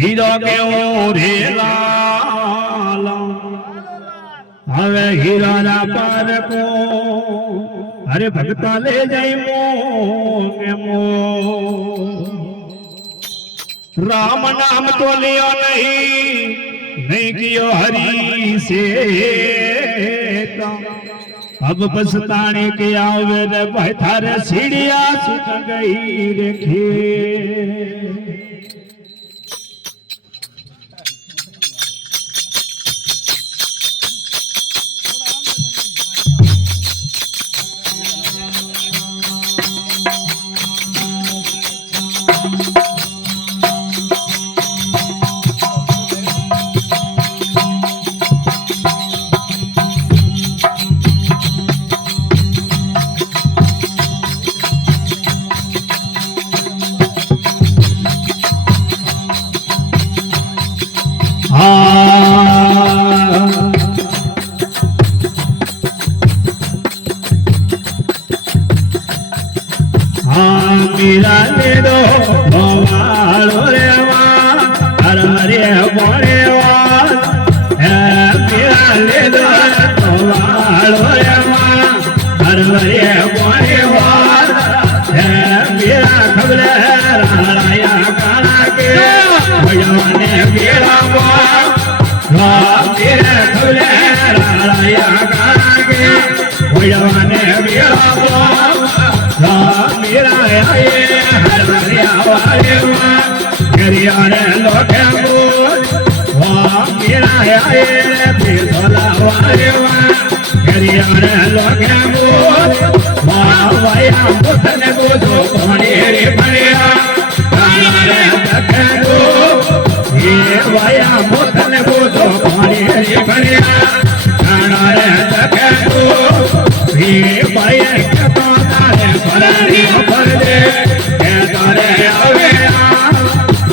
hero કેવો રે લાલા હવે હીરા પર કો અરે ભગતા લે જઈ મો राम नाम तो लियो नहीं कियो हरि से अब पछताने के आवे रे भाई थारे सीढ़िया सुख गई रखे मेरा ले दो भवालो रे हर हरे बोले मेरा ले दो भवालो रे हर हरे बोले मेरा खबरे राया काला के भगवाने मेरा मेरे खबरे राया काला के भगवाने मेरा मेरा आए हर हरिया वाले हरियाणे लोके मेरा आए बेसोला वाले हरियाणे लोके वाया मुथने बोझो कोणी रे भरिया कानारे तके दो ये वाया मुथने बोझो कोणी रे भरिया कानारे तके दो ये वाया फरारी फर दे तारे आवे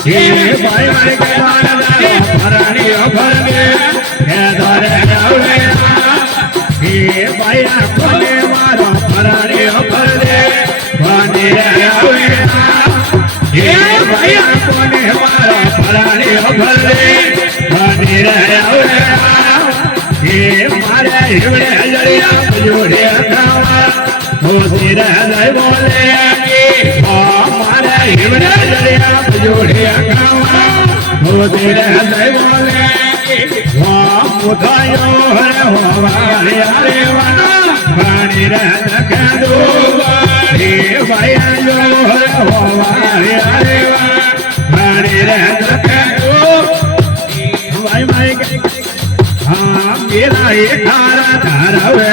ये भाई भाई के मारे फरारी फर दे तारे आवे ये भाई कोने मारो फरारी फर दे वाने आवे ये भाई कोने मारो फरारी फर दे वाने आवे ये मारे हिवड़े जड़िया जोड़े खावा तेरा नहीं बोले हमारे हिवड़े जड़िया जोड़िया खावा तेरा नहीं बोले मुखायो हमारे अरे वाणी रख दो हे भैया जो हमारे अरे वाणी रख दो भाई भाई हाँ मेरा ये धारा धारा वे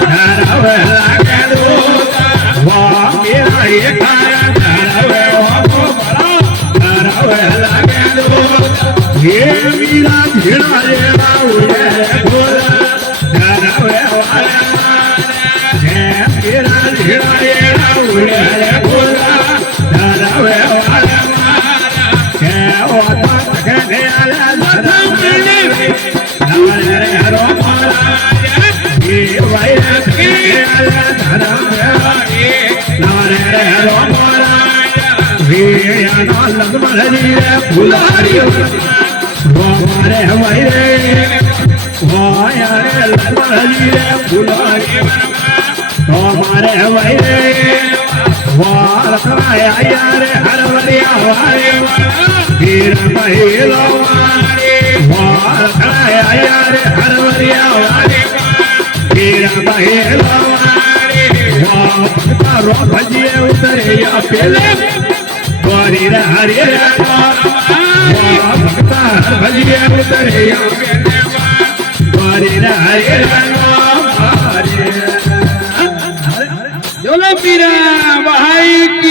धारा वे लागे दो वाह मेरा ये धारा धारा वे धारा वे लागे दो ये मेरा झीड़ा ये बाउले बोला धारा वे वाला मेरा झीड़ा ये बाउले बोला धारा वे वाला क्या होता कहने वाला धारा मिले नवरे हरो मारा ये वायरा के धारा ये नवरे हरो मारा ये ना लगमरी रे फुलारी वो मारे वायरे वो यारे लगमरी रे फुलारी वो मारे वायरे वो रखवाया यारे हरवरिया वारे वीर महिलो वारे यारे हरवरिया वारे वीर महिलो वारे रो भजिए उतरे या पेले गोरी रे हरे भक्ता भजिए उतरे या पेले गोरी रे हरे जोलो पीरा भाई की